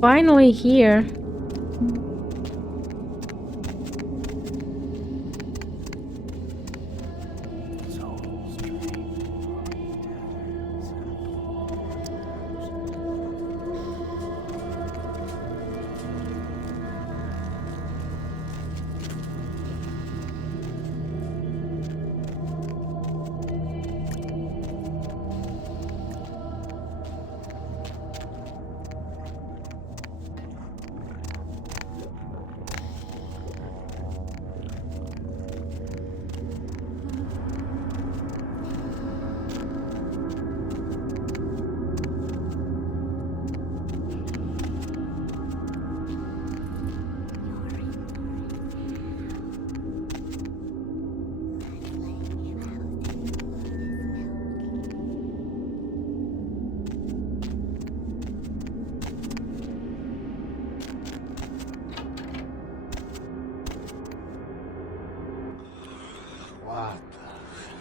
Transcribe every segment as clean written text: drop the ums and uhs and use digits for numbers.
Finally here. What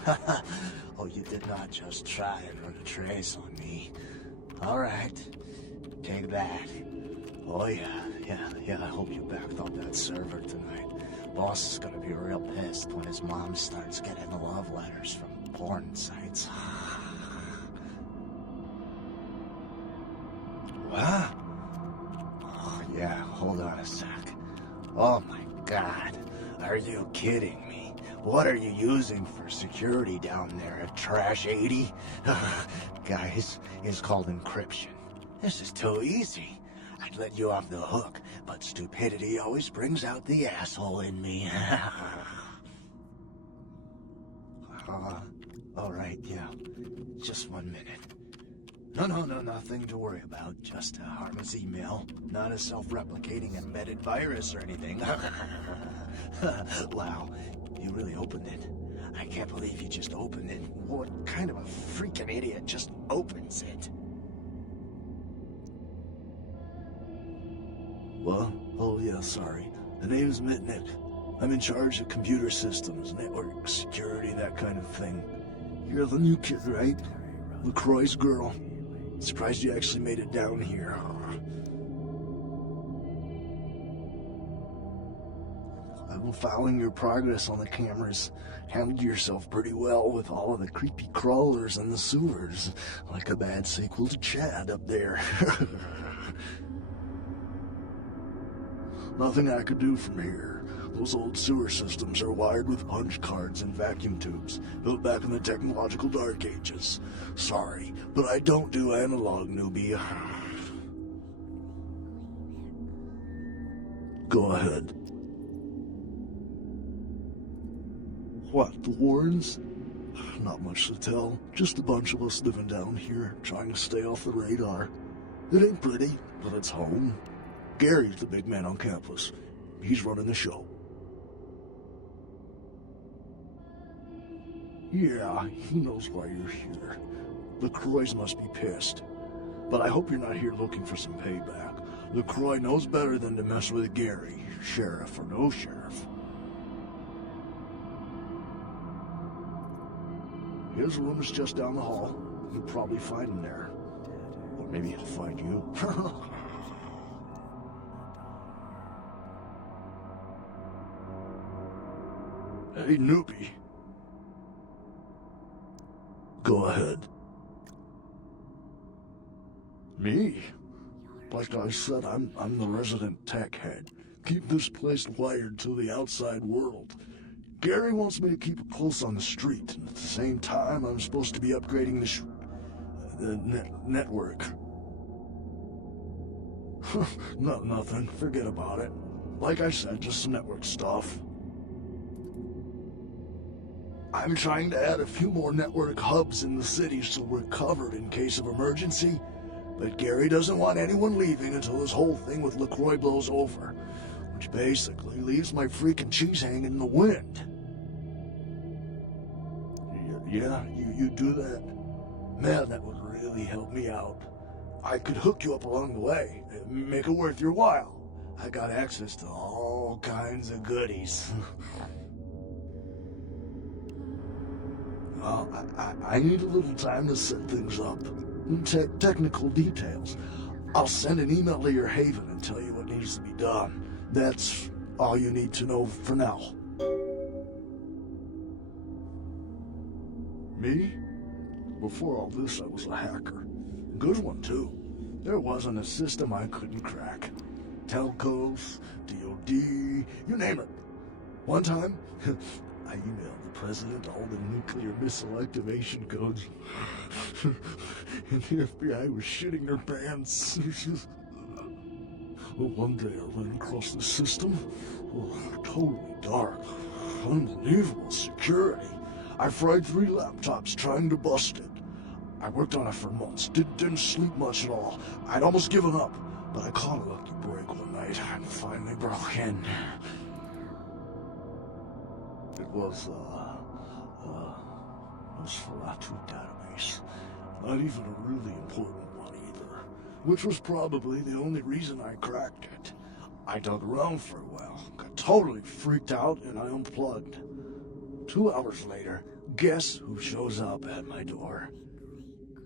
the... Oh, you did not just try and run a trace on me. Alright, take that. Oh yeah, I hope you backed up that server tonight. Boss is gonna be real pissed when his mom starts getting love letters from porn sites. What? Oh yeah, hold on a sec. Oh my god, are you kidding me? What are you using for security down there at Trash 80? Guys, it's called encryption. This is too easy. I'd let you off the hook, but stupidity always brings out the asshole in me. Alright, yeah. Just 1 minute. No, nothing to worry about. Just a harmless email. Not a self-replicating embedded virus or anything. Wow, you really opened it. I can't believe you just opened it. What kind of a freaking idiot just opens it? What? Oh yeah, sorry. The name's Mitnick. I'm in charge of computer systems, network security, that kind of thing. You're the new kid, right? LaCroix's girl. Surprised you actually made it down here. I've been following your progress on the cameras. Handled yourself pretty well with all of the creepy crawlers and the sewers. Like a bad sequel to Chad up there. Nothing I could do from here. Those old sewer systems are wired with punch cards and vacuum tubes, built back in the technological dark ages. Sorry, but I don't do analog, newbie. Go ahead. What, the Warrens? Not much to tell. Just a bunch of us living down here, trying to stay off the radar. It ain't pretty, but it's home. Gary's the big man on campus. He's running the show. Yeah, he knows why you're here. LaCroix must be pissed. But I hope you're not here looking for some payback. LaCroix knows better than to mess with Gary, sheriff or no sheriff. His room is just down the hall. You'll probably find him there. Or maybe he'll find you. Hey, newbie. Go ahead. Me? Like I said, I'm the resident tech head. Keep this place wired to the outside world. Gary wants me to keep it close on the street, and at the same time, I'm supposed to be upgrading the network. Nothing. Forget about it. Like I said, just some network stuff. I'm trying to add a few more network hubs in the city so we're covered in case of emergency. But Gary doesn't want anyone leaving until this whole thing with LaCroix blows over. Which basically leaves my freaking cheese hanging in the wind. Yeah, you do that? Man, that would really help me out. I could hook you up along the way, make it worth your while. I got access to all kinds of goodies. Well, I need a little time to set things up. Technical details. I'll send an email to your haven and tell you what needs to be done. That's all you need to know for now. Me? Before all this, I was a hacker. Good one, too. There wasn't a system I couldn't crack. Telcos, DOD, you name it. One time, I emailed the president all the nuclear missile activation codes. And the FBI was shitting their pants. Well, one day I ran across the system. Oh, totally dark. Unbelievable security. I fried 3 laptops trying to bust it. I worked on it for months. Didn't sleep much at all. I'd almost given up. But I caught a lucky break one night and finally broke in. It was, Nosferatu database. Not even a really important one either. Which was probably the only reason I cracked it. I dug around for a while, got totally freaked out, and I unplugged. 2 hours later, guess who shows up at my door?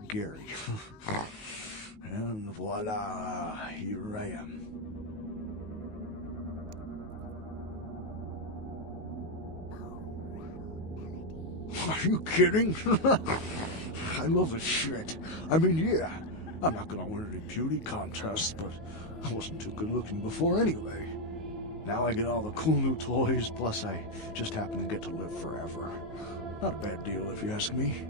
Gary. And voila, here I am. Are you kidding? I love this shit. I mean, yeah, I'm not gonna win any beauty contests, but I wasn't too good looking before anyway. Now I get all the cool new toys, plus I just happen to get to live forever. Not a bad deal if you ask me.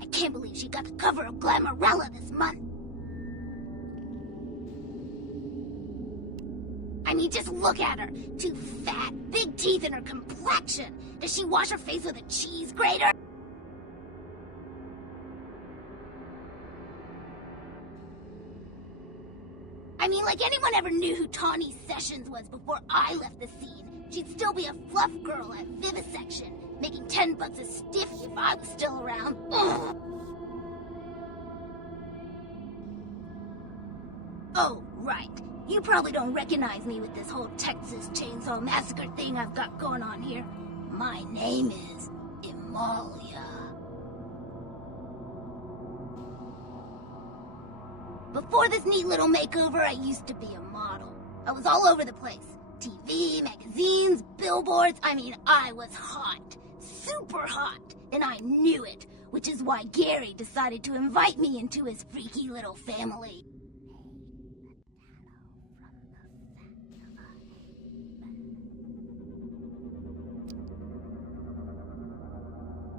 I can't believe she got the cover of Glamourella this month. I mean, just look at her. Too fat, big teeth, and her complexion. Does she wash her face with a cheese grater? I mean, like anyone ever knew who Tawny Sessions was before I left the scene. She'd still be a fluff girl at Vivisection, making $10 a stiffy if I was still around. Ugh. Oh, right. You probably don't recognize me with this whole Texas Chainsaw Massacre thing I've got going on here. My name is Amalia. Before this neat little makeover, I used to be a model. I was all over the place. TV, magazines, billboards. I mean, I was hot. Super hot. And I knew it, which is why Gary decided to invite me into his freaky little family.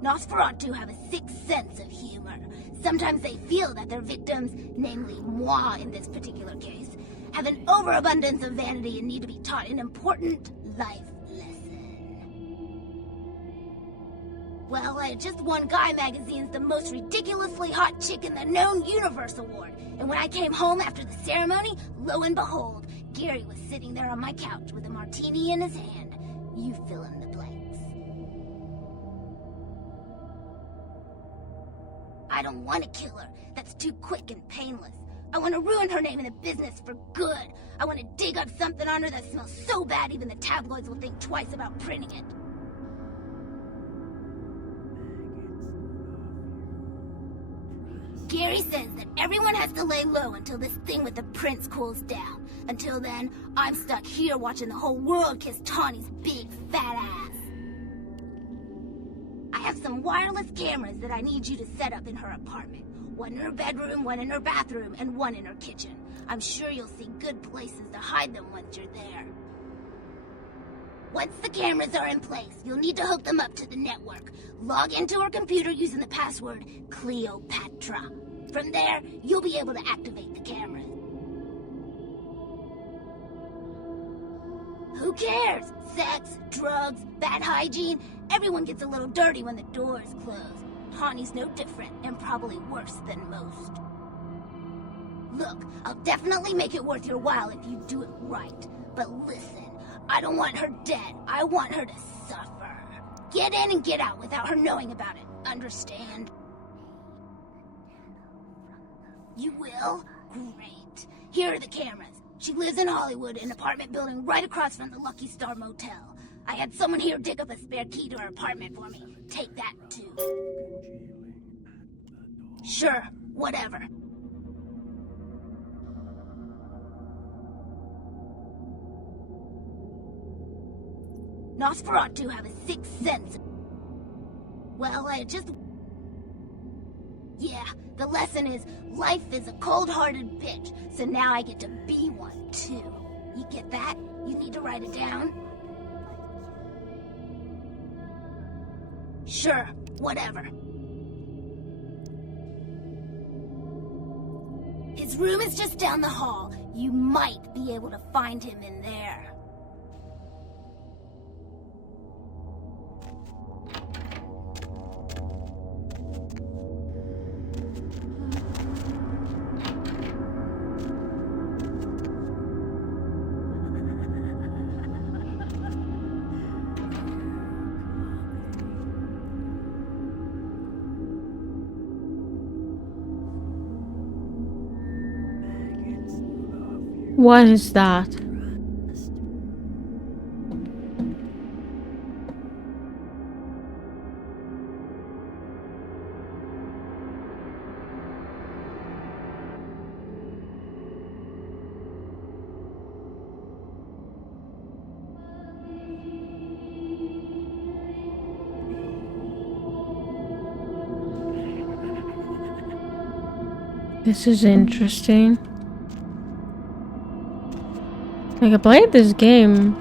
Nosferatu have a sixth sense of humor. Sometimes they feel that their victims, namely moi in this particular case, have an overabundance of vanity and need to be taught an important life lesson. Well, I had just won Guy Magazine's The Most Ridiculously Hot Chick in the Known Universe Award, and when I came home after the ceremony, lo and behold, Gary was sitting there on my couch with a martini in his hand. You fill in the blanks. I don't want to kill her. That's too quick and painless. I want to ruin her name in the business for good. I want to dig up something on her that smells so bad even the tabloids will think twice about printing it. Gary says that everyone has to lay low until this thing with the prince cools down. Until then, I'm stuck here watching the whole world kiss Tawny's big fat ass. I have some wireless cameras that I need you to set up in her apartment. One in her bedroom, one in her bathroom, and one in her kitchen. I'm sure you'll see good places to hide them once you're there. Once the cameras are in place, you'll need to hook them up to the network. Log into her computer using the password Cleopatra. From there, you'll be able to activate the cameras. Who cares? Sex, drugs, bad hygiene. Everyone gets a little dirty when the door is closed. Tawny's no different, and probably worse than most. Look, I'll definitely make it worth your while if you do it right. But listen, I don't want her dead. I want her to suffer. Get in and get out without her knowing about it. Understand? You will? Great. Here are the cameras. She lives in Hollywood, an apartment building right across from the Lucky Star Motel. I had someone here dig up a spare key to her apartment for me. Take that, too. Sure, whatever. Nosferatu have a sixth sense. Well, I just... Yeah, the lesson is, life is a cold-hearted bitch, so now I get to be one, too. You get that? You need to write it down? Sure, whatever. His room is just down the hall. You might be able to find him in there. What is that? This is interesting. Like, I played this game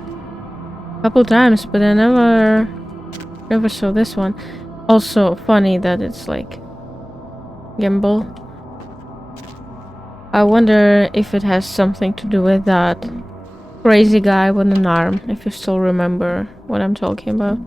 a couple times, but I never saw this one. Also, funny that it's like gimbal. I wonder if it has something to do with that crazy guy with an arm, if you still remember what I'm talking about.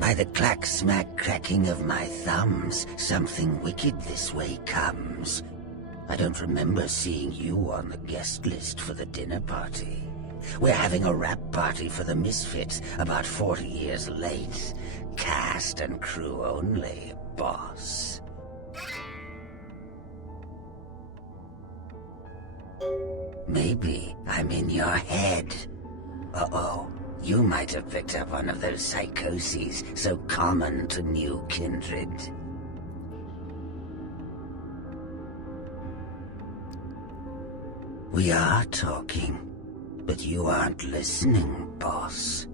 By the clack-smack cracking of my thumbs, something wicked this way comes. I don't remember seeing you on the guest list for the dinner party. We're having a wrap party for the Misfits, about 40 years late. Cast and crew only, boss. Maybe I'm in your head. Uh-oh. You might have picked up one of those psychoses so common to new kindred. We are talking, but you aren't listening, boss.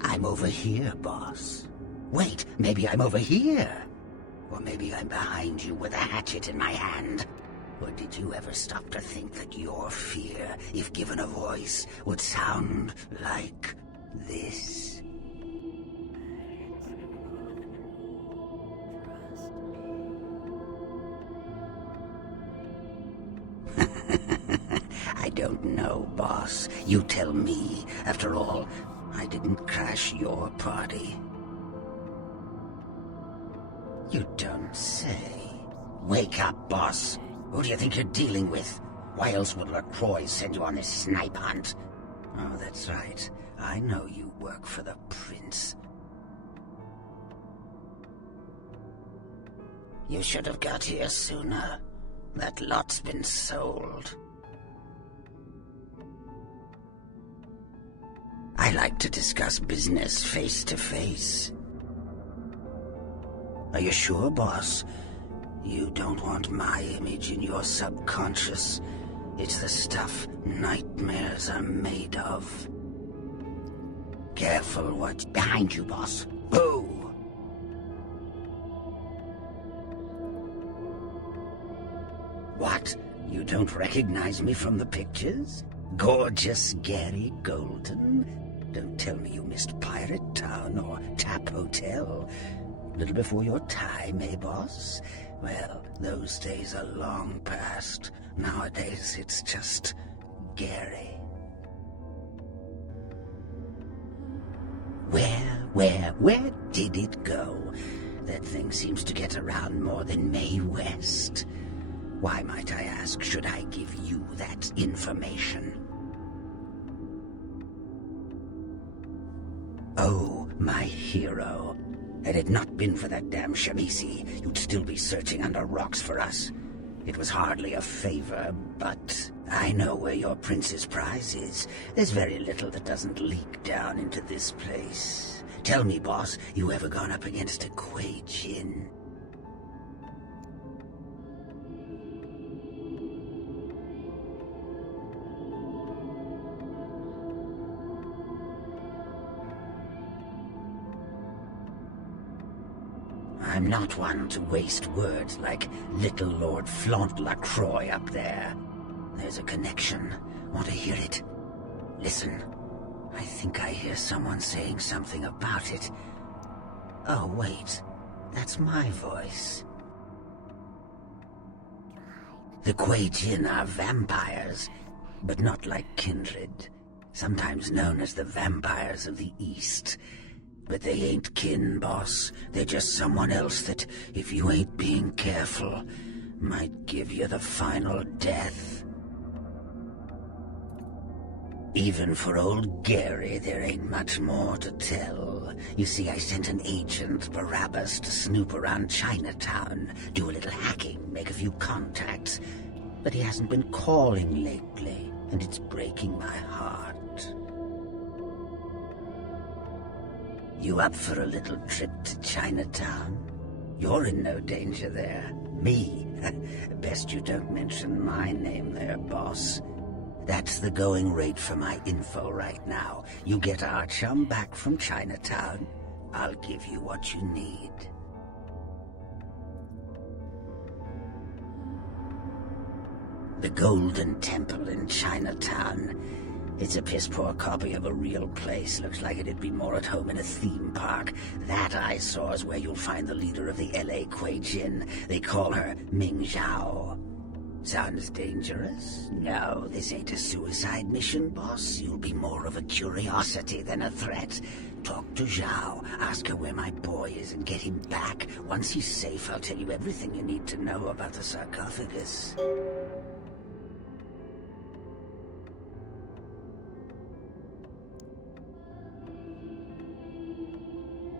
I'm over here, boss. Wait, maybe I'm over here. Or maybe I'm behind you with a hatchet in my hand. Or did you ever stop to think that your fear, if given a voice, would sound like this? I don't know, boss. You tell me. After all, I didn't crash your party. You don't say. Wake up, boss. Who do you think you're dealing with? Why else would LaCroix send you on this snipe hunt? Oh, that's right. I know you work for the Prince. You should have got here sooner. That lot's been sold. I like to discuss business face to face. Are you sure, boss? You don't want my image in your subconscious. It's the stuff nightmares are made of. Careful what's behind you, boss. Boo! What? You don't recognize me from the pictures? Gorgeous Gary Golden? Don't tell me you missed Pirate Town or Tap Hotel. Little before your time, eh, boss? Well, those days are long past. Nowadays, it's just Gary. Where did it go? That thing seems to get around more than Mae West. Why, might I ask, should I give you that information? Oh, my hero. Had it not been for that damn Shamisi, you'd still be searching under rocks for us. It was hardly a favor, but I know where your prince's prize is. There's very little that doesn't leak down into this place. Tell me, boss, you ever gone up against a Kuei Jin? I'm not one to waste words like little Lord Flaunt-LaCroix up there. There's a connection. Want to hear it? Listen. I think I hear someone saying something about it. Oh, wait. That's my voice. The Kuei Jin are vampires, but not like kindred. Sometimes known as the vampires of the East. But they ain't kin, boss. They're just someone else that, if you ain't being careful, might give you the final death. Even for old Gary, there ain't much more to tell. You see, I sent an agent, Barabbas, to snoop around Chinatown, do a little hacking, make a few contacts. But he hasn't been calling lately, and it's breaking my heart. You up for a little trip to Chinatown? You're in no danger there. Me? Best you don't mention my name there, boss. That's the going rate for my info right now. You get our chum back from Chinatown, I'll give you what you need. The Golden Temple in Chinatown. It's a piss-poor copy of a real place. Looks like it'd be more at home in a theme park. That I saw is where you'll find the leader of the L.A. Kuei Jin. They call her Ming Zhao. Sounds dangerous? No, this ain't a suicide mission, boss. You'll be more of a curiosity than a threat. Talk to Zhao, ask her where my boy is, and get him back. Once he's safe, I'll tell you everything you need to know about the sarcophagus.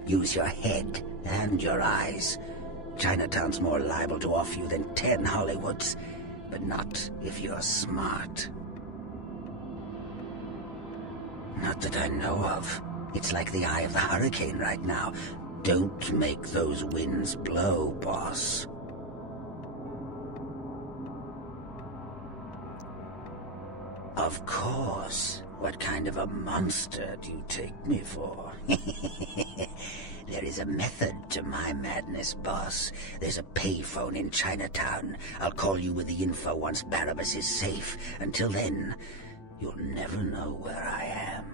Use your head and your eyes. Chinatown's more liable to off you than 10 Hollywoods, but not if you're smart. Not that I know of. It's like the eye of the hurricane right now. Don't make those winds blow, boss. Of course. What kind of a monster do you take me for? There is a method to my madness, boss. There's a payphone in Chinatown. I'll call you with the info once Barabbas is safe. Until then, you'll never know where I am.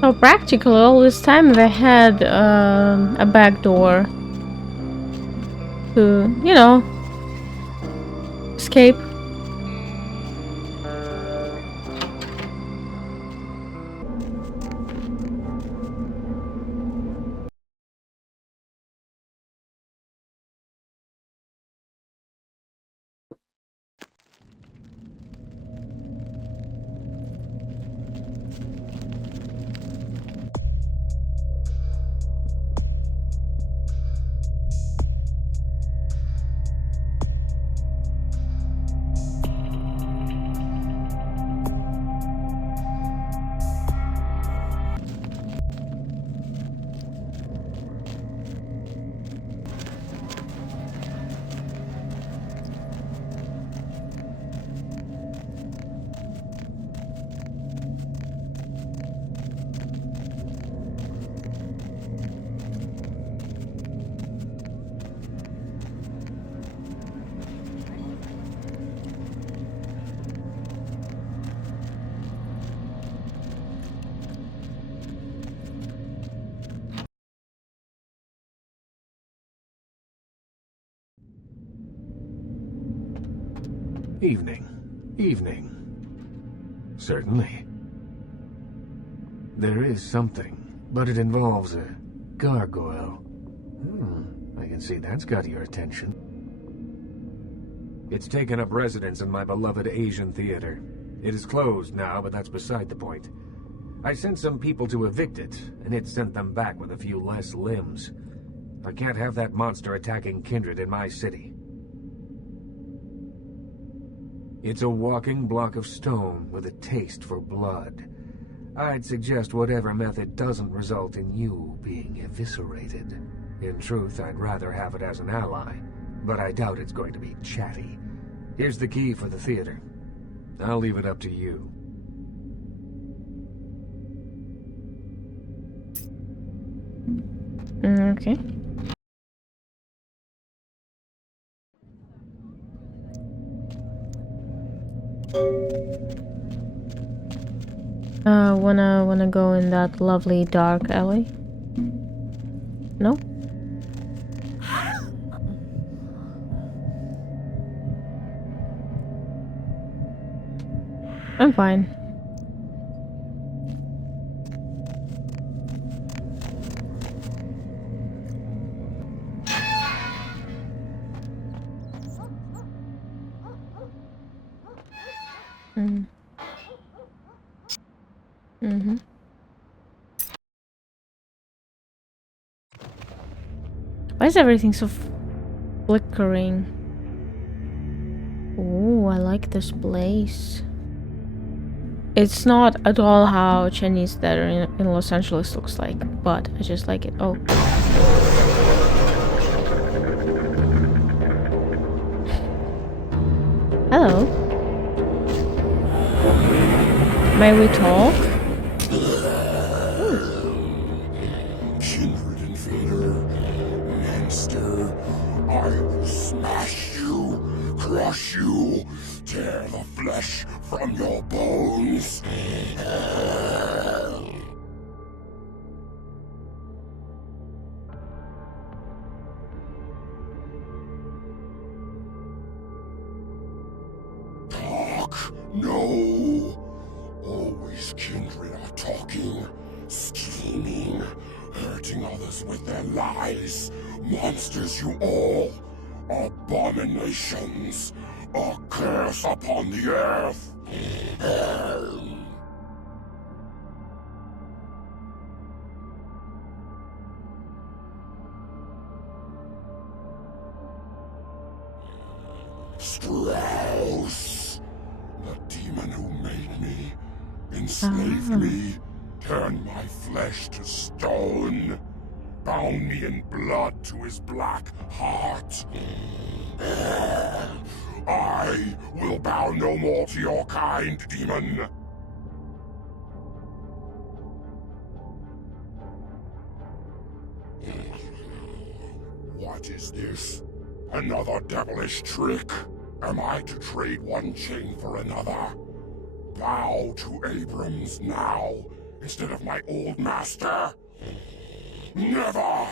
So practically all this time they had a back door to, you know, escape. Evening. Evening. Certainly. There is something, but it involves a gargoyle. I can see that's got your attention. It's taken up residence in my beloved Asian theater. It is closed now, but that's beside the point. I sent some people to evict it, and it sent them back with a few less limbs. I can't have that monster attacking kindred in my city. It's a walking block of stone with a taste for blood. I'd suggest whatever method doesn't result in you being eviscerated. In truth, I'd rather have it as an ally, but I doubt it's going to be chatty. Here's the key for the theater. I'll leave it up to you. Okay. Wanna go in that lovely dark alley? No? I'm fine. Why is everything so flickering? Oh, I like this place. It's not at all how Chinese theater in Los Angeles looks like, but I just like it. Oh. Hello. May we talk? Kindred invader, monster, I will smash you, crush you, tear the flesh from your bones. Talk, no. Always kindred are talking, scheming, hurting others with their lies. Monsters you all, abominations, a curse upon the earth. Strauss, the demon who made me, enslaved me, turned my flesh to stone, bound me in blood to his black heart. I will bow no more to your kind, demon. What is this? Another devilish trick? Am I to trade one chain for another? Bow to Abrams now, instead of my old master? Never!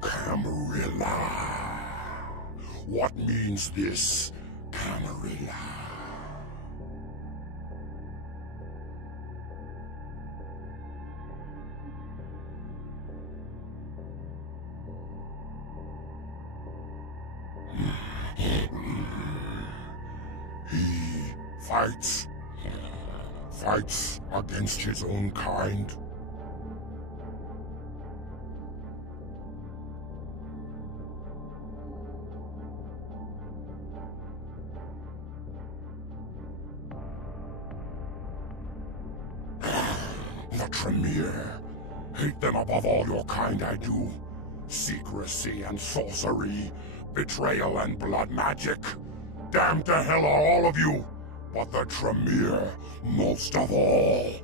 Camarilla. What means this, Camarilla? He fights against his own kind. The Tremere. Hate them above all your kind, I do. Secrecy and sorcery, betrayal and blood magic. Damned to hell are all of you, but the Tremere most of all.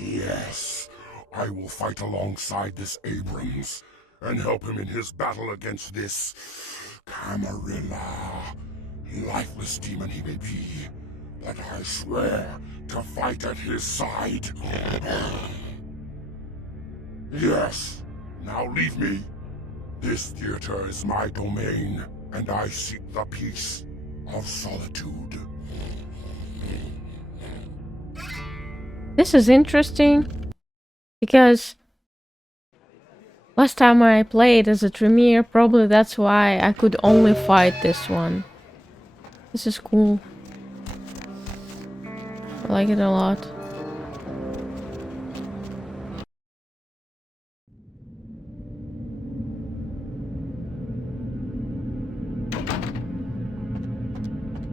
Yes, I will fight alongside this Abrams and help him in his battle against this Camarilla. Lifeless demon he may be, but I swear to fight at his side. Yes, now leave me. This theater is my domain, and I seek the peace of solitude. This is interesting because last time I played as a Tremere, probably that's why I could only fight this one. This is cool. I like it a lot.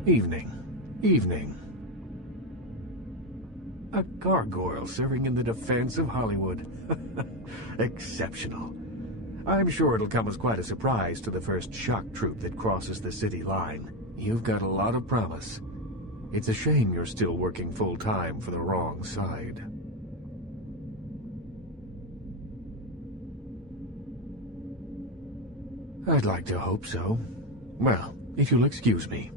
Evening. A gargoyle serving in the defense of Hollywood. Exceptional. I'm sure it'll come as quite a surprise to the first shock troop that crosses the city line. You've got a lot of promise. It's a shame you're still working full-time for the wrong side. I'd like to hope so. Well, if you'll excuse me.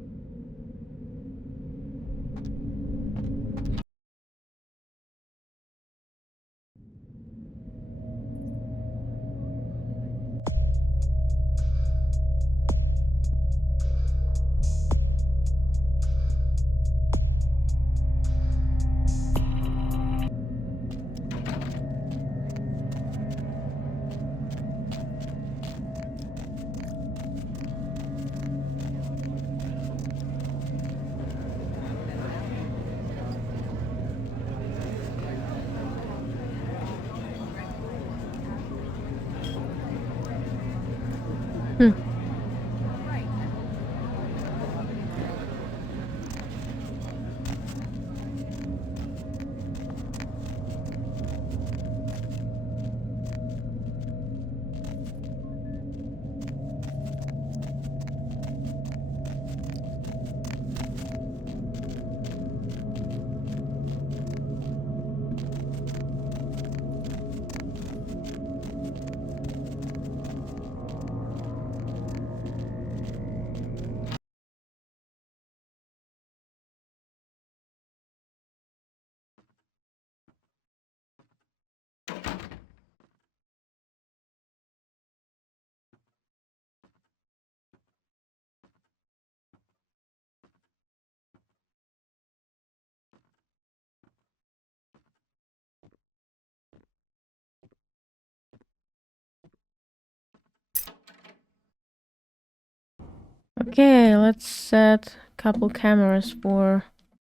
Okay, let's set a couple cameras for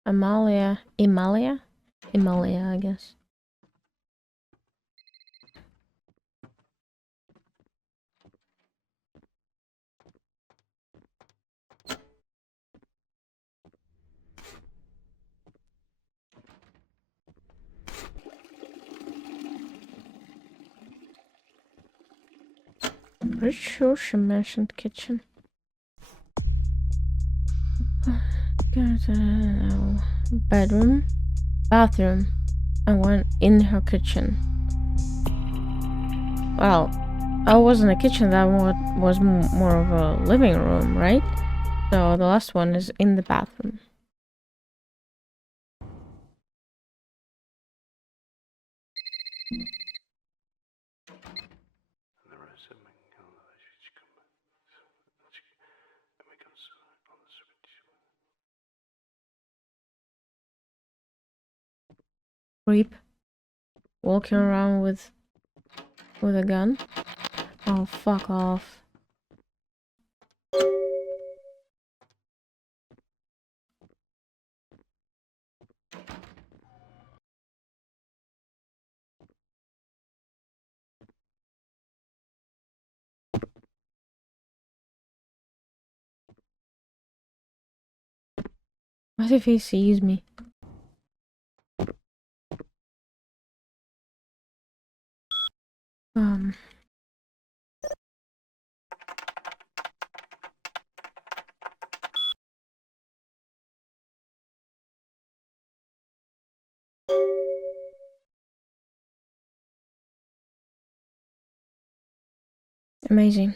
Amalia, I guess. Pretty sure she mentioned kitchen. Bedroom, bathroom, and one in her kitchen. Well, I was in a kitchen, that was more of a living room, right? So the last one is in the bathroom. Creep. Walking around with a gun. Oh, fuck off. What if he sees me? Amazing.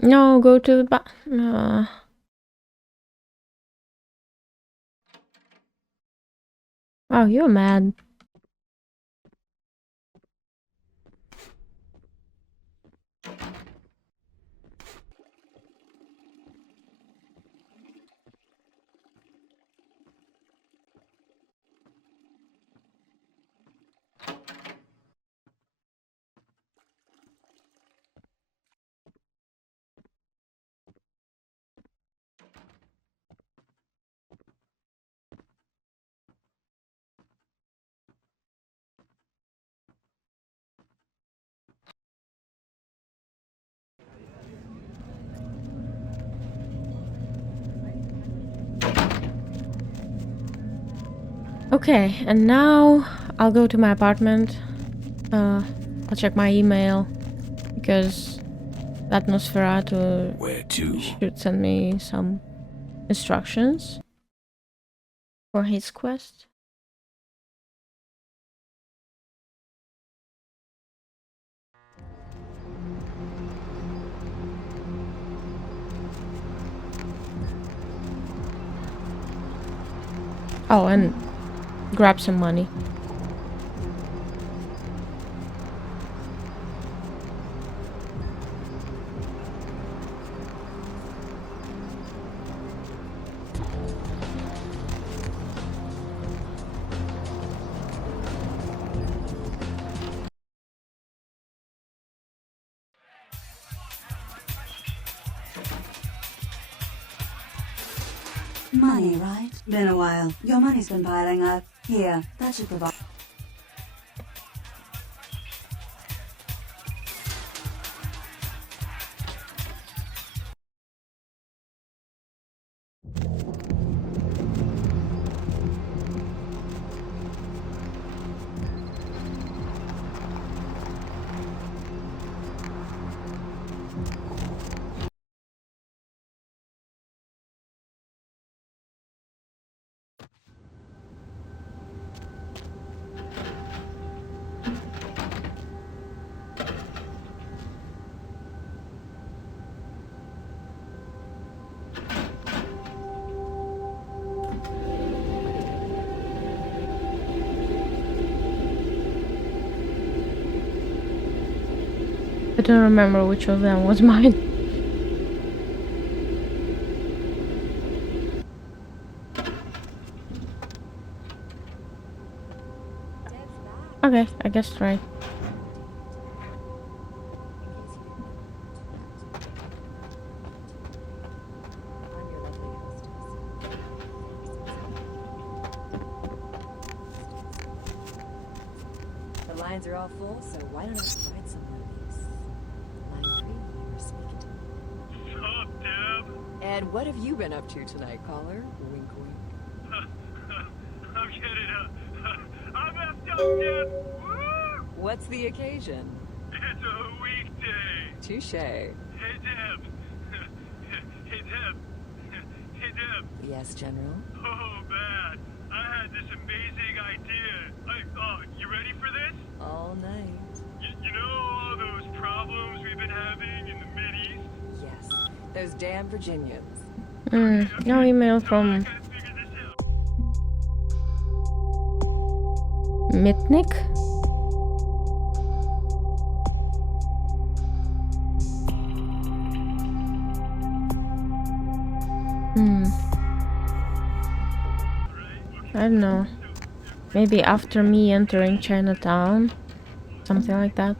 No, go to the back. Wow, you're mad. Okay, and now I'll go to my apartment. I'll check my email because that Nosferatu Where to? should send me some instructions for his quest. Oh, and grab some money. Money, right? Been a while. Your money's been piling up. Here, that should provide. I don't remember which of them was mine. Okay, I guess right. So why don't I provide some of these? Line 3, you were speaking to me. Sup, Deb? And what have you been up to tonight, caller? Wink, wink. I'm getting I'm effed up, Deb! Woo! What's the occasion? It's a weekday. Touche. Hey, Deb. Hey, Deb. Hey, Deb. Yes, General? Oh, man. I had this amazing idea. You ready for this? All night. You know all those problems we've been having in the Mideast? Yes. Those damn Virginians. No email from Mitnick. I don't know. Maybe after me entering Chinatown. Something like that.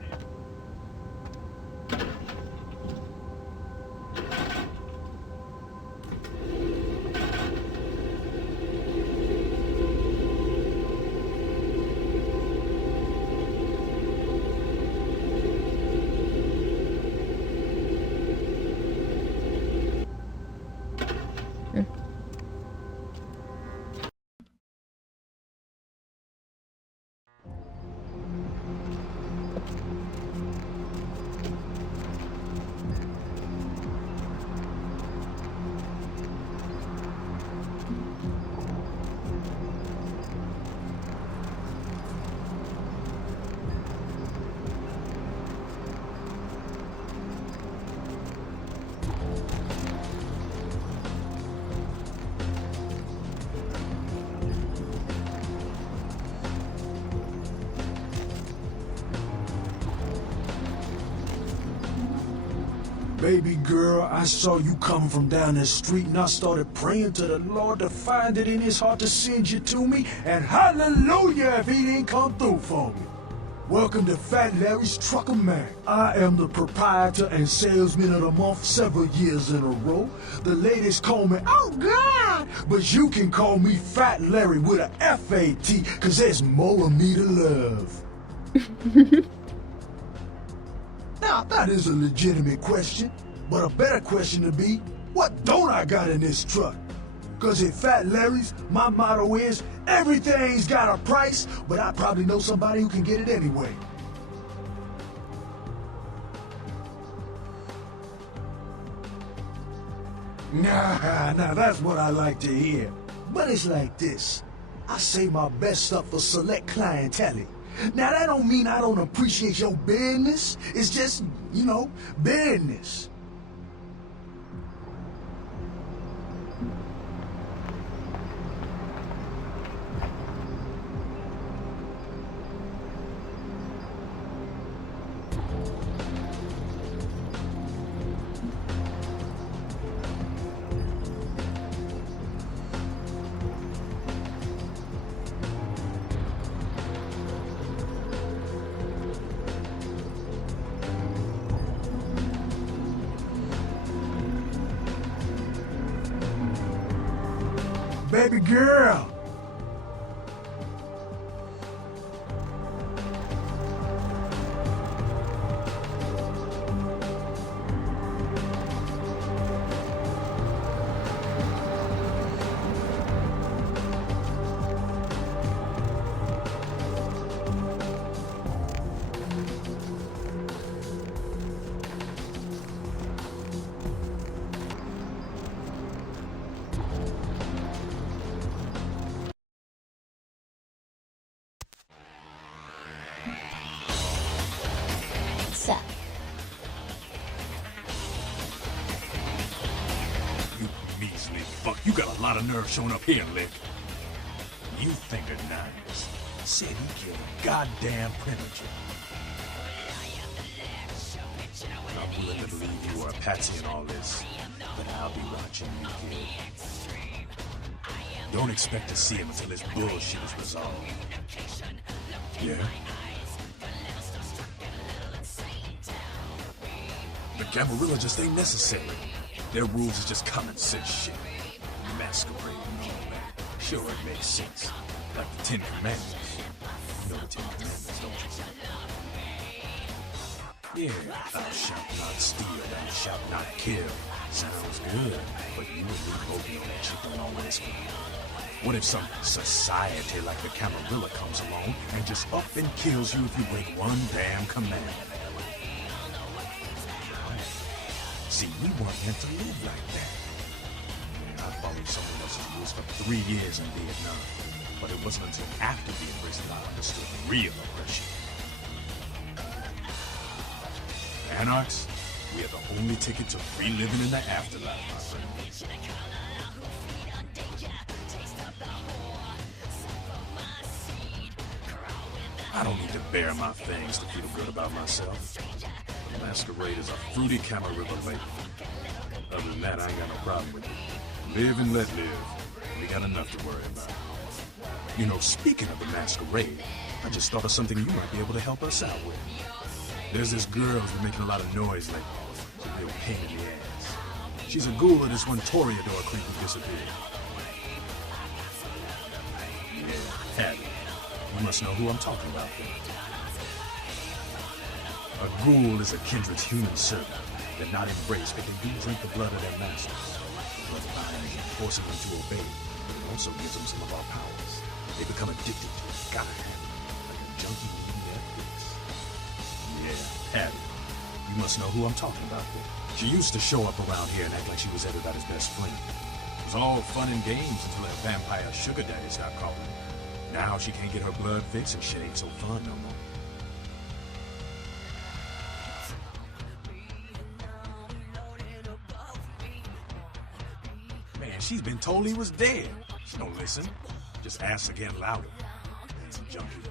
Baby girl, I saw you coming from down the street and I started praying to the Lord to find it in his heart to send you to me, and hallelujah if he didn't come through for me. Welcome to Fat Larry's Trucker Man. I am the proprietor and salesman of the month several years in a row. The ladies call me, oh God, but you can call me Fat Larry with a F-A-T, cause there's more of me to love. Now, that is a legitimate question, but a better question to be, what don't I got in this truck? Cause at Fat Larry's, my motto is, everything's got a price, but I probably know somebody who can get it anyway. Nah, that's what I like to hear. But it's like this, I save my best stuff for select clientele. Now that don't mean I don't appreciate your business, it's just, you know, business. Baby girl! You got a lot of nerve showing up here, Lick. You think of nice. Said he killed a goddamn premature. I'm willing to believe you are a patsy in all this, but I'll be watching you here. Don't expect to see him until his bullshit is resolved. Yeah? The Camarilla just ain't necessary. Their rules is just common sense shit. Masquerade and all that. Sure, it makes sense. Like the 10 Commandments. You know the 10 Commandments, don't you? Yeah, thou shalt not steal, thou shalt not kill. Sounds good, but you and me both know that shit don't always work. What if some society like the Camarilla comes along and just up and kills you if you break one damn command? See, we weren't meant to live like that. Man, I followed someone else's rules for 3 years in Vietnam, but it wasn't until after the embrace that I understood real oppression. Anarchs, we are the only ticket to free living in the afterlife, my friend. I don't need to bare my fangs to feel good about myself. Masquerade is a fruity Camarilla lady. Other than that, I ain't got no problem with it. Live and let live. We got enough to worry about. You know, speaking of the Masquerade, I just thought of something you might be able to help us out with. There's this girl who's been making a lot of noise lately. She's a real pain in the ass. She's a ghoul of this one Toreador creep who disappeared. Yeah, Hattie. You must know who I'm talking about then. A ghoul is a kindred's human servant. They're not embraced, but they do drink the blood of their masters. The blood binds them, forcing them to obey. But it also gives them some of our powers. They become addicted to it. Gotta have it. Like a junkie needing their fix. Yeah, Hattie. You must know who I'm talking about then. She used to show up around here and act like she was everybody's best friend. It was all fun and games until that vampire sugar daddy stopped calling. Now she can't get her blood fixed and shit ain't so fun no more. Man, she's been told he was dead. She don't listen. Just asks again louder. That's a junkie.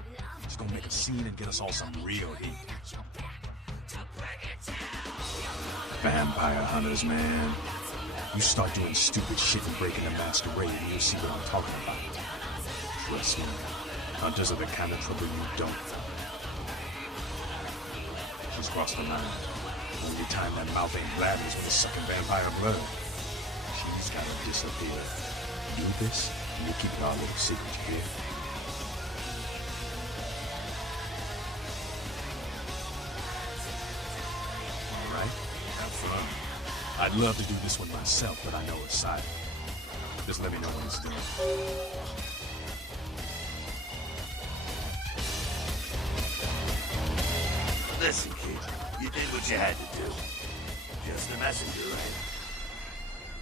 She's gonna make a scene and get us all some real heat. Vampire hunters, man. You start doing stupid shit and breaking the Masquerade and you'll see what I'm talking about. Trust me, hunters are the kind of trouble you don't. She's crossed the line. Only time that mouth ain't blabbing is when it's sucking vampire blood. She's gotta disappear. Do this, and you keep it our little secret here. Alright, have fun. I'd love to do this one myself, but I know it's silent. Just let me know when it's done. Listen, kid, you did what you had to do. Just a messenger, right?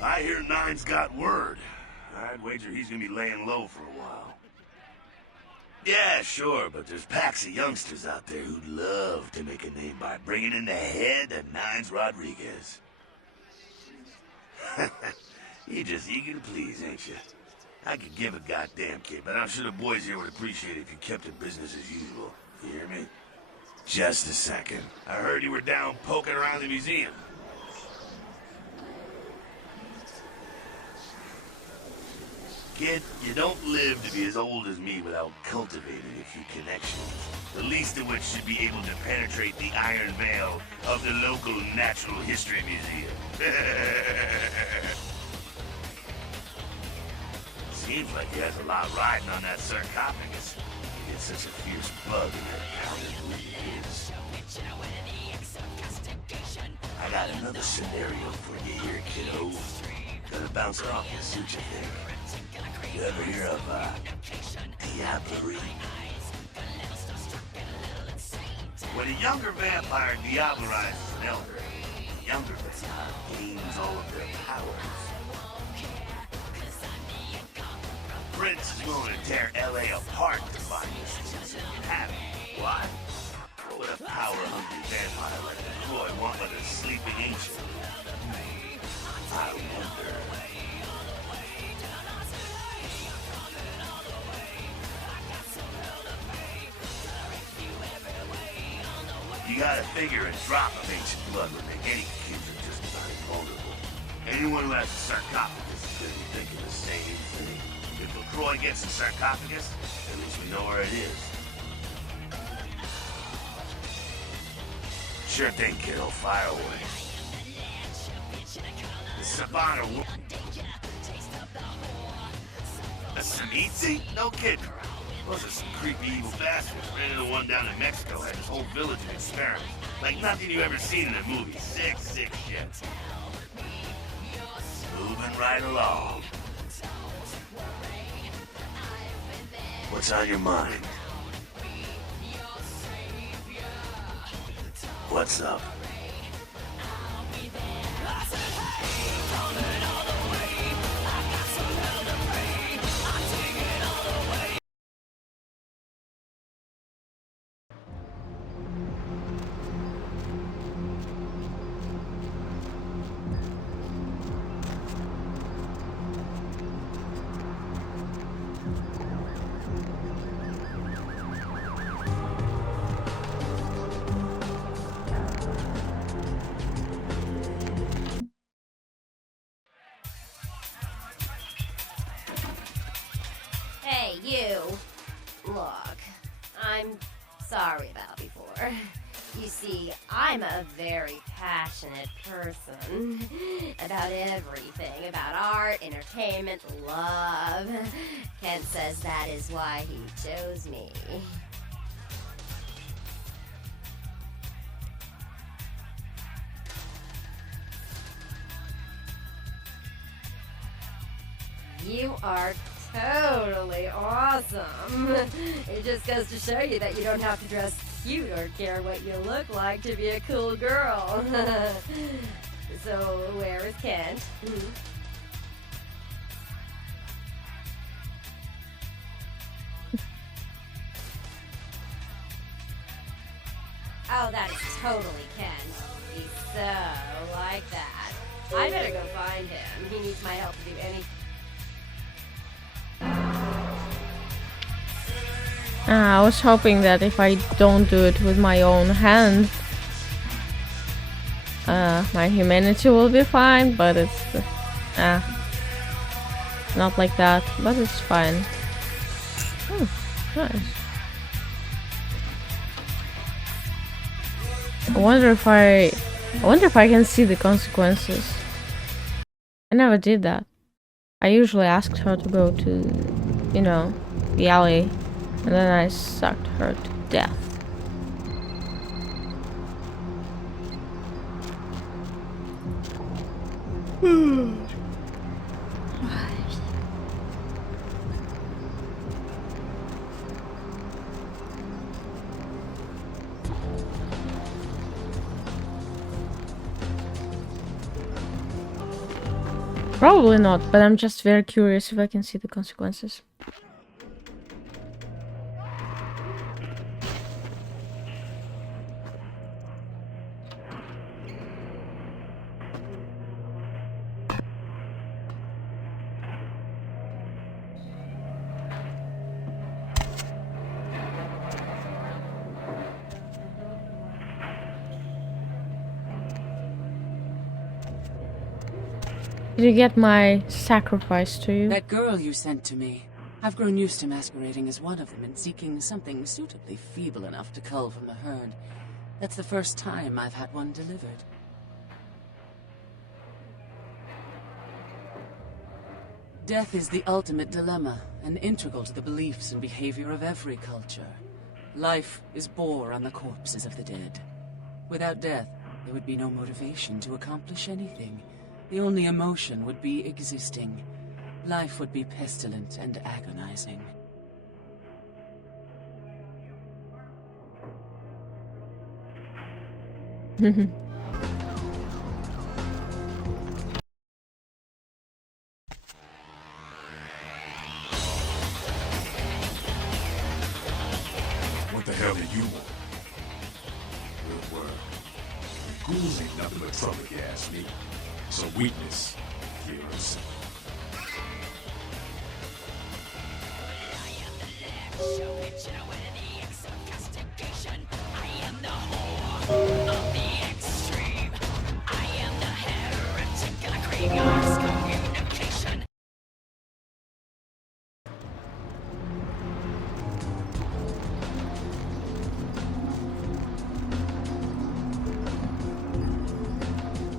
I hear Nine's got word. I'd wager he's gonna be laying low for a while. Yeah, sure, but there's packs of youngsters out there who'd love to make a name by bringing in the head of Nines Rodriguez. You're just eager to please, ain't you? I could give a goddamn, kid, but I'm sure the boys here would appreciate it if you kept it business as usual. You hear me? Just a second. I heard you were down poking around the museum. Kid, you don't live to be as old as me without cultivating a few connections. The least of which should be able to penetrate the iron veil of the local Natural History Museum. Seems like he has a lot riding on that sarcophagus. He gets such a fierce bug in that powder who he is. I got another scenario for you here, kiddo. Gonna bounce it off you, see what you think. You ever hear of, diablerie? When a younger vampire diablerizes an elder, the younger vampire gains all of their powers. Prince is willing to tear L.A. apart to find this thing so he can have it. Why? What would a power-hungry vampire like LaCroix want with a sleeping ancient? I wonder. You gotta figure a drop of ancient blood would make any accuser just about invulnerable. Anyone who has a sarcophagus is gonna be thinking the same thing. If LaCroix gets the sarcophagus, at least we know where it is. Sure thing, kiddo. Fire away. The Savannah A Smithy? No kidding. Those are some creepy evil bastards. Ran into one down in Mexico, had his whole village in experiment. Like nothing you ever seen in a movie. Sick shit. Moving right along. What's on your mind? What's up? Hey, you. Look, I'm sorry about before. You see, I'm a very passionate person about everything, about art, entertainment, love. Kent says that is why he chose me. You are totally awesome. It just goes to show you that you don't have to dress cute or care what you look like to be a cool girl. So, where is Kent? Oh, that is totally Kent. He's so like that. I better go find him. He needs my help to do anything. I was hoping that if I don't do it with my own hand, my humanity will be fine, but it's not like that, but it's fine. Oh, nice. I wonder if I can see the consequences. I never did that. I usually asked her to go to, you know, the alley, and then I sucked her to death. Probably not, but I'm just very curious if I can see the consequences. Did you get my sacrifice to you? That girl you sent to me. I've grown used to masquerading as one of them and seeking something suitably feeble enough to cull from the herd. That's the first time I've had one delivered. Death is the ultimate dilemma, and integral to the beliefs and behavior of every culture. Life is bore on the corpses of the dead. Without death, there would be no motivation to accomplish anything. The only emotion would be existing. Life would be pestilent and agonizing. What the hell do you want? Good work. Ghouls ain't nothing but trouble, you ask me. It's a weakness, heroes.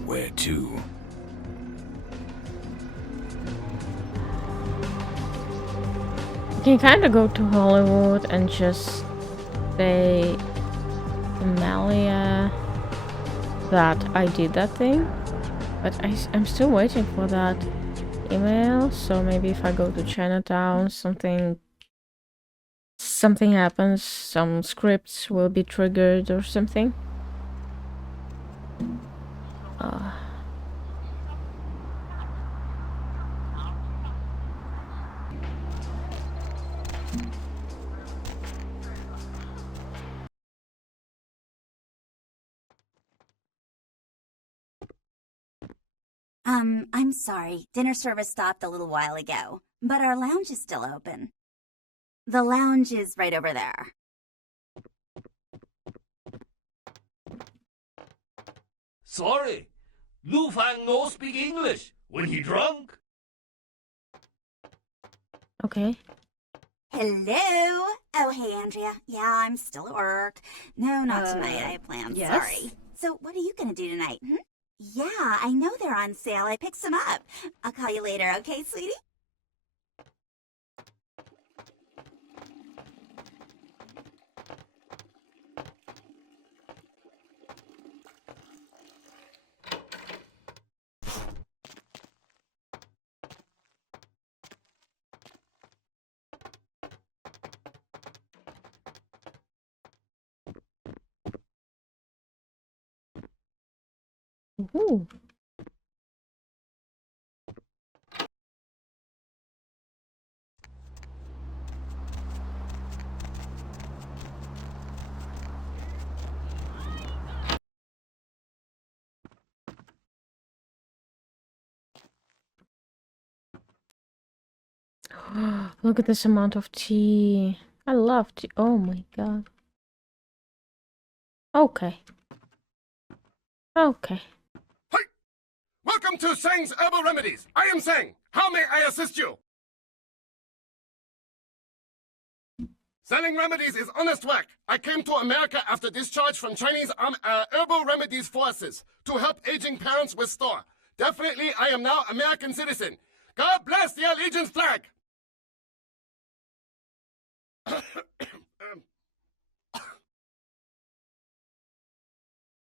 Where to? can kind of go to Hollywood and just say Amalia that I did that thing, but I'm still waiting for that email. So maybe if I go to Chinatown, something happens, some scripts will be triggered or something. I'm sorry. Dinner service stopped a little while ago, but our lounge is still open. The lounge is right over there. Sorry, Lu Fang no speak English when he drunk. Okay. Hello? Oh, hey, Andrea. Yeah, I'm still at work. No, not tonight. I have plans. yes? Sorry. So, what are you gonna do tonight? Yeah, I know they're on sale. I picked some up. I'll call you later, okay, sweetie? Ooh. Look at this amount of tea. I love tea. Oh my god. Okay. Okay. Hi! Welcome to Seng's Herbal Remedies. I am Seng. How may I assist you? Selling remedies is honest work. I came to America after discharge from Chinese herbal remedies forces to help aging parents restore. Definitely, I am now American citizen. God bless the allegiance flag.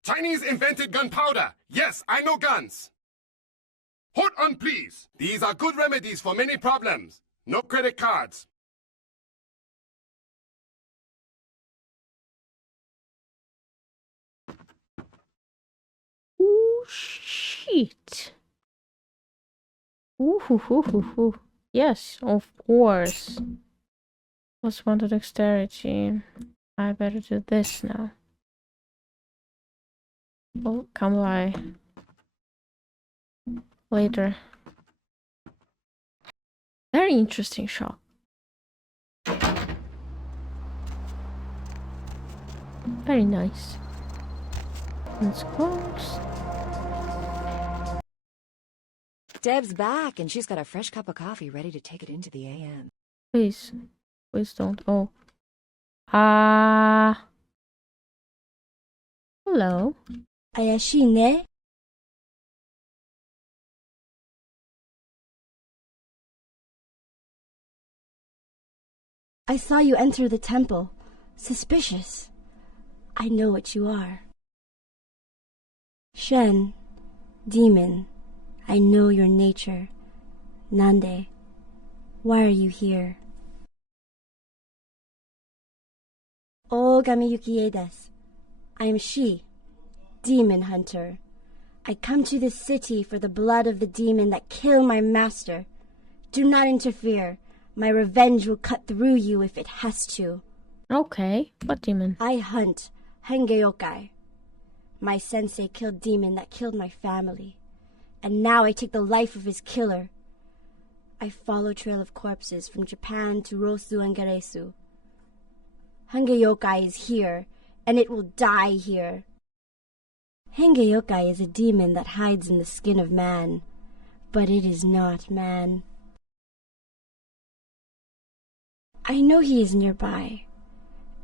Chinese invented gunpowder. Yes, I know guns. Hold on, please. These are good remedies for many problems. No credit cards. Ooh, shit. Ooh, hoo, hoo, hoo, hoo. Yes, of course. Plus one to dexterity. I better do this now. We'll come by later. Very interesting shop. Very nice. It's closed. Deb's back, and she's got a fresh cup of coffee ready to take it into the AM. Please. Please don't. Oh. Hello. Ayashi ne? I saw you enter the temple. Suspicious. I know what you are. Shen, demon, I know your nature. Nande, why are you here? Ogami Yukie desu. I am she, demon hunter. I come to this city for the blood of the demon that killed my master. Do not interfere. My revenge will cut through you if it has to. Okay, what demon? I hunt Hengeyokai. My sensei killed demon that killed my family. And now I take the life of his killer. I follow trail of corpses from Japan to Rosu and Geresu. Hengeyokai is here, and it will die here. Hengeyokai is a demon that hides in the skin of man, but it is not man. I know he is nearby.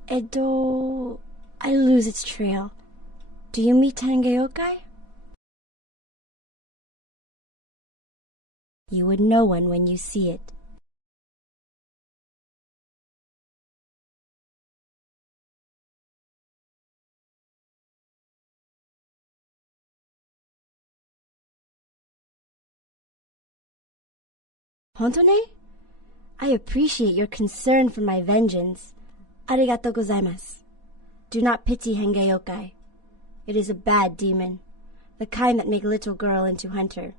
Edo... I lose its trail. Do you meet Hengeyokai? You would know one when you see it. Hontone? I appreciate your concern for my vengeance. Arigatou gozaimasu. Do not pity Henge Yokai. It is a bad demon, the kind that make little girl into hunter.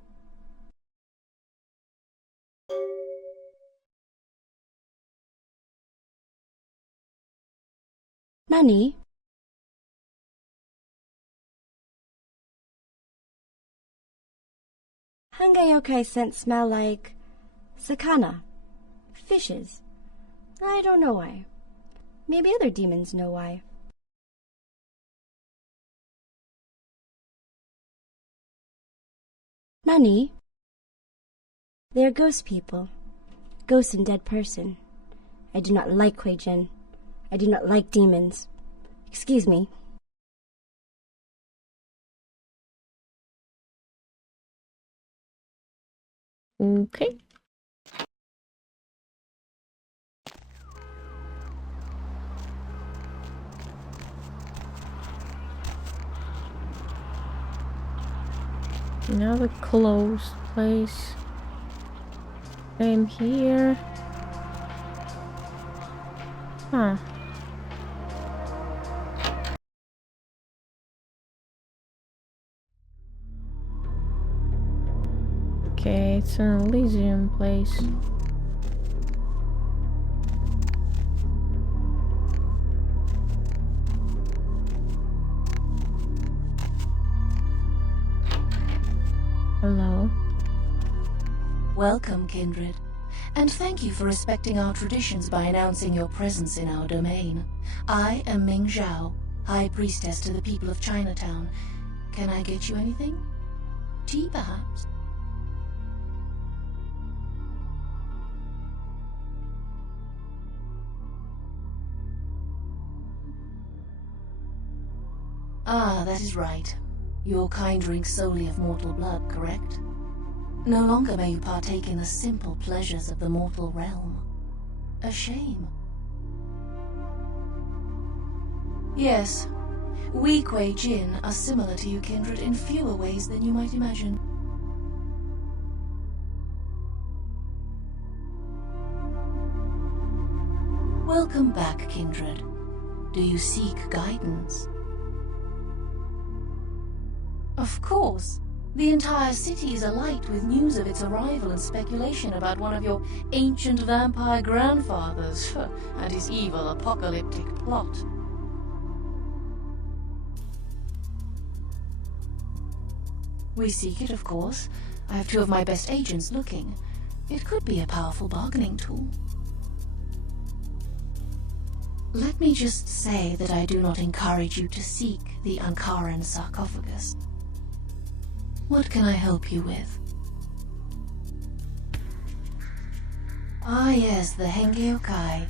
Nani? Henge Yokai scents smell like sakana, fishes. I don't know why. Maybe other demons know why. Nani? They are ghost people. Ghost and dead person. I do not like Kuei-jin. I do not like demons. Excuse me. Okay. Another closed place. Same here. Huh. Okay, it's an Elysium place. Hello. Welcome, kindred, and thank you for respecting our traditions by announcing your presence in our domain. I am Ming Zhao, High Priestess to the people of Chinatown. Can I get you anything? Tea, perhaps? Ah, that is right. Your kind drinks solely of mortal blood, correct? No longer may you partake in the simple pleasures of the mortal realm. A shame. Yes, we Kuei-jin are similar to you, kindred, in fewer ways than you might imagine. Welcome back, kindred. Do you seek guidance? Of course. The entire city is alight with news of its arrival and speculation about one of your ancient vampire grandfathers and his evil apocalyptic plot. We seek it, of course. I have two of my best agents looking. It could be a powerful bargaining tool. Let me just say that I do not encourage you to seek the Ankaran sarcophagus. What can I help you with? Ah yes, the Henge Yokai.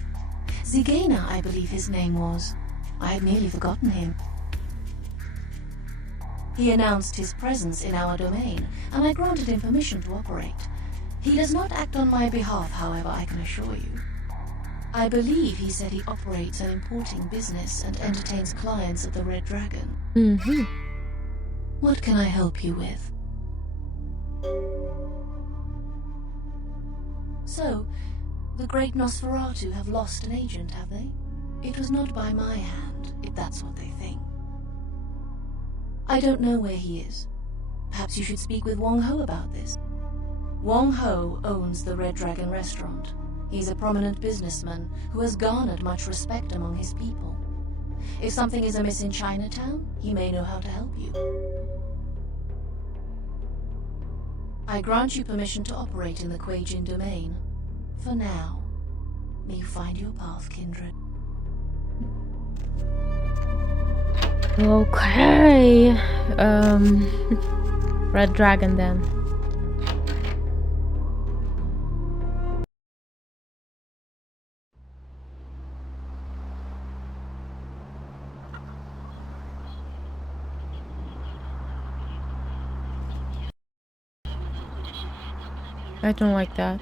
Zigena, I believe his name was. I had nearly forgotten him. He announced his presence in our domain, and I granted him permission to operate. He does not act on my behalf, however, I can assure you. I believe he said he operates an importing business and entertains clients at the Red Dragon. Mm-hmm. What can I help you with? So, the great Nosferatu have lost an agent, have they? It was not by my hand, if that's what they think. I don't know where he is. Perhaps you should speak with Wong Ho about this. Wong Ho owns the Red Dragon restaurant. He's a prominent businessman who has garnered much respect among his people. If something is amiss in Chinatown, he may know how to help you. I grant you permission to operate in the Kuei-jin domain. For now. May you find your path, kindred. Okay. Red Dragon then. I don't like that.